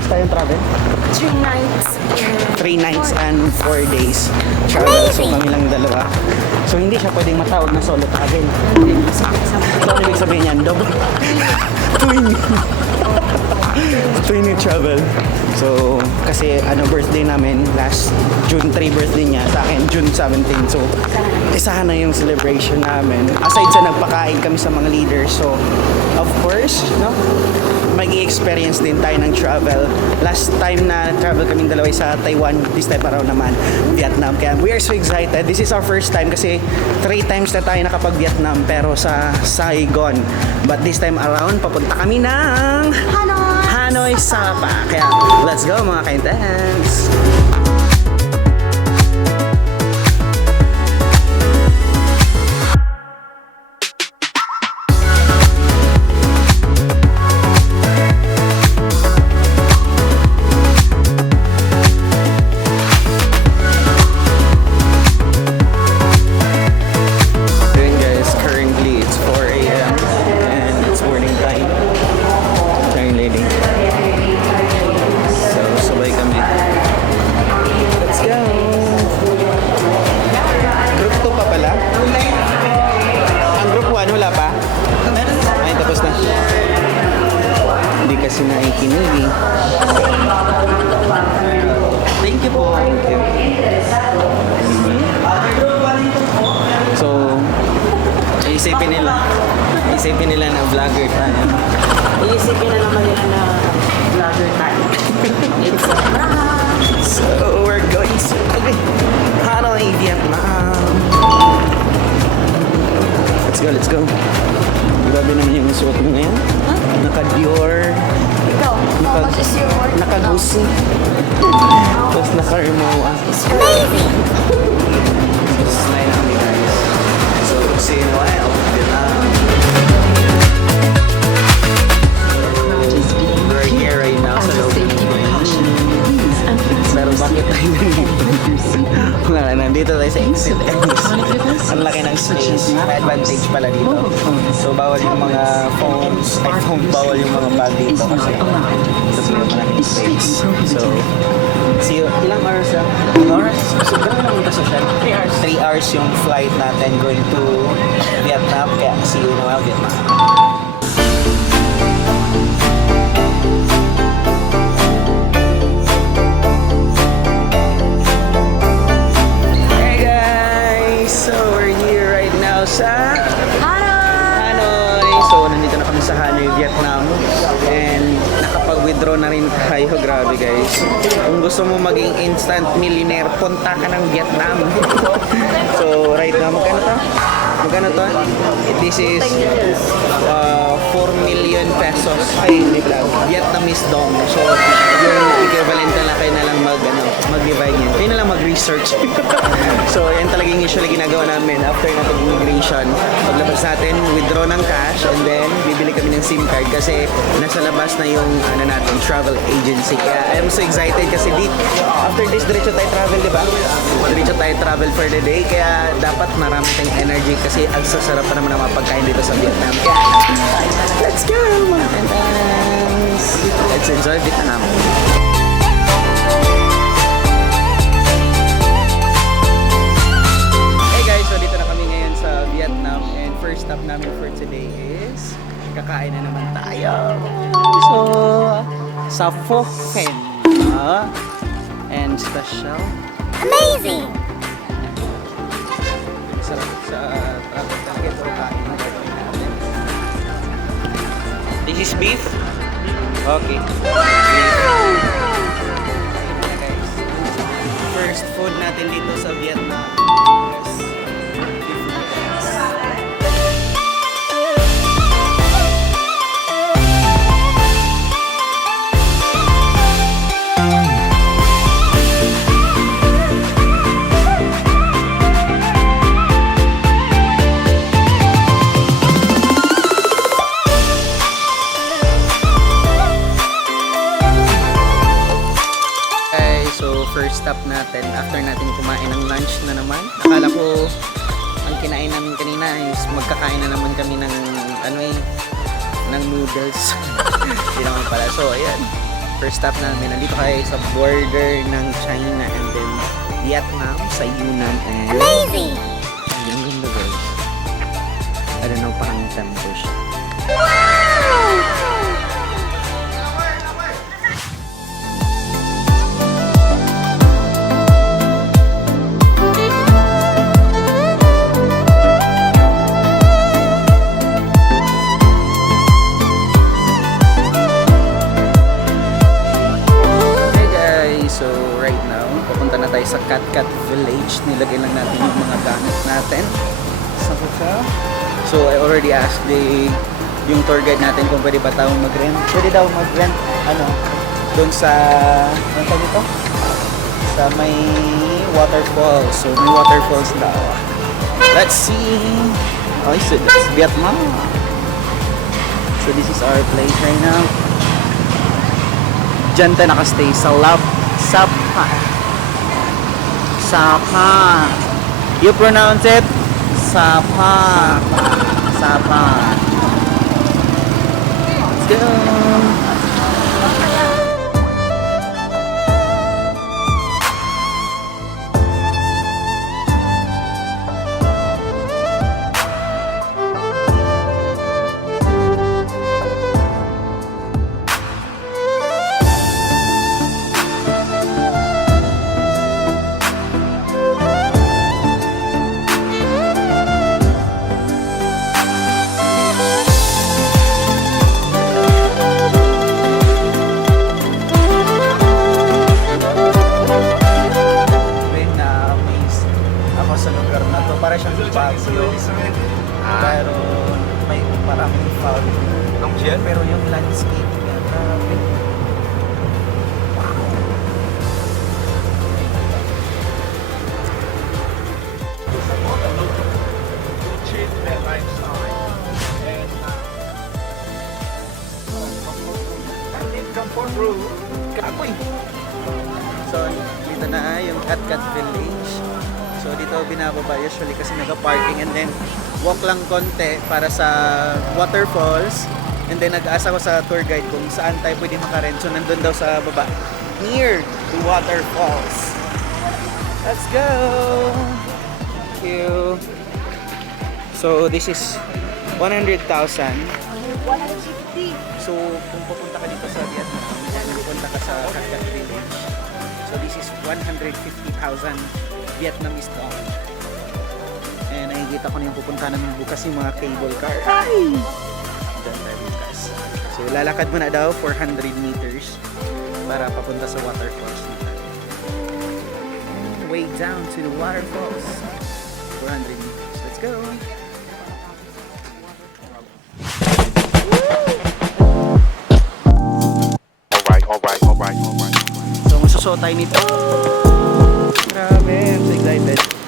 days tayong travel? 3 nights. 3 nights and 4 days travel. So kami lang dalawa. So hindi siya pwedeng matawag na solo travel. So ano ibig sabihin yan? Double. Twinning travel. So kasi birthday namin last June 3 birthday niya, sa akin June 17. So isahan na yung celebration namin. Aside sa nagpakain kami sa mga leaders, so of course, no, mag-i-experience din tayo ng travel. Last time na travel kaming dalawa sa Taiwan, this time around naman Vietnam. Kaya we are so excited. This is our first time kasi 3 times na tayo nakapag-Vietnam pero sa Saigon. But this time around, papunta kami ng Hanoi Sapa. Kaya let's go mga ka-intense! Kasi naikinig eh. Thank you po. Thank you. So, isipin nila na vlogger tayo. Iisipin na naman nila na vlogger tayo. It's a prank! So, we're going to Hanoi, Vietnam. Let's go. Grabe naman yung suot mo ngayon. Naka-Dior. Ikaw, what is your word? Naka-Gucci. Tapos naka-Rimowa. It's amazing! Slide on me, guys. So, see you in a while. We're here right now sa loob ng plane. Pero bakit tayo nandito tayo sa exit? Ang laki ng space. May advantage pala dito. So, bawal yung mga phones. Bawal yung mga bag dito kasi ito yung malaking space. So, see you. Ilang hours lang? Hours? So, gano'n naman ka social? 3 hours. 3 hours yung flight natin going to Vietnam. Kaya, see you in a while, Vietnam. Sa Hanoi! So, nandito na kami sa Hanoi, Vietnam. And nakapag-withdraw na rin tayo. Grabe guys. Kung gusto mo maging instant millionaire, punta ka ng Vietnam. So, right now, magkano to? This is 4 million pesos. Ay, hindi pala. Vietnamese dong. So, yung equivalent na lang kayo na lang mag-divide yan. Kayo na lang mag-research. So, yan talagang usually ginagawa namin after natin immigration. Paglabas natin, withdraw ng cash and then bibili kami ng SIM card kasi nasa labas na yung natin, travel agency. Kaya I'm so excited kasi after this, diretso tayo travel, di ba? Diretso tayo travel for the day. Kaya dapat marami tayong energy kasi ang sasarap pa naman ang mga pagkain dito sa Vietnam. Kaya, let's go! Let's enjoy Vietnam. Vietnam, and first stop namin for today is kakain na naman tayo. So, sa Pho Phen and special. Amazing! Sarap sa travel talaga ito kain na gagawin natin. This is beef? Okay. Wow! First food natin dito sa Vietnam. First stop natin after natin kumain ng lunch na naman. Akala ko ang kinain namin kanina is magkakain na naman kami ng ng noodles. Hindi naman pala. So ayan, First stop namin, nandito kayo sa border ng China and then Vietnam sa Yunnan and Amazing! ang ganda guys. I don't know, parang temple siya. Hey guys, so right now, papunta na tayo sa Cat Cat Village. Nilagay lang natin yung mga gamit natin sa hotel. So I already asked yung tour guide natin kung pwede ba tayong mag-rent. Pwede daw mag-rent, doon sa, ano tawag dito? Sa may waterfalls. So may waterfalls daw. Let's see. Oh, so that's Vietnam. So this is our place right now. Diyan tayo nakastay sa Sapa. Sapa. You pronounce it? Sapa. Sapa. Let's go. Ako sa lugar na to, para siyang Baguio. Pero may maraming fog. Pero yung landscape niya, grabe. Kapoy! So, dito na yung Cat Cat Village. So dito binababa usually kasi naka-parking and then walk lang konti para sa waterfalls and then nag-aasa ko sa tour guide kung saan tayo pwede makarent. So nandun daw sa baba near the waterfalls. Let's go! Thank you! So this is 100,000. 150. So kung pupunta ka dito sa Vietnam and pupunta ka sa Cat Cat Village, so this is 150,000 Vietnamese dong. And nakikita ko na yung pupunta namin bukas yung mga cable car. Ay! Diyan tayo bukas. So lalakad mo na daw 400 meters para papunta sa waterfalls na tayo. Way down to the waterfalls. 400 meters. Let's go! Alright. So, masusot tayo nito. Grabe, I'm so excited.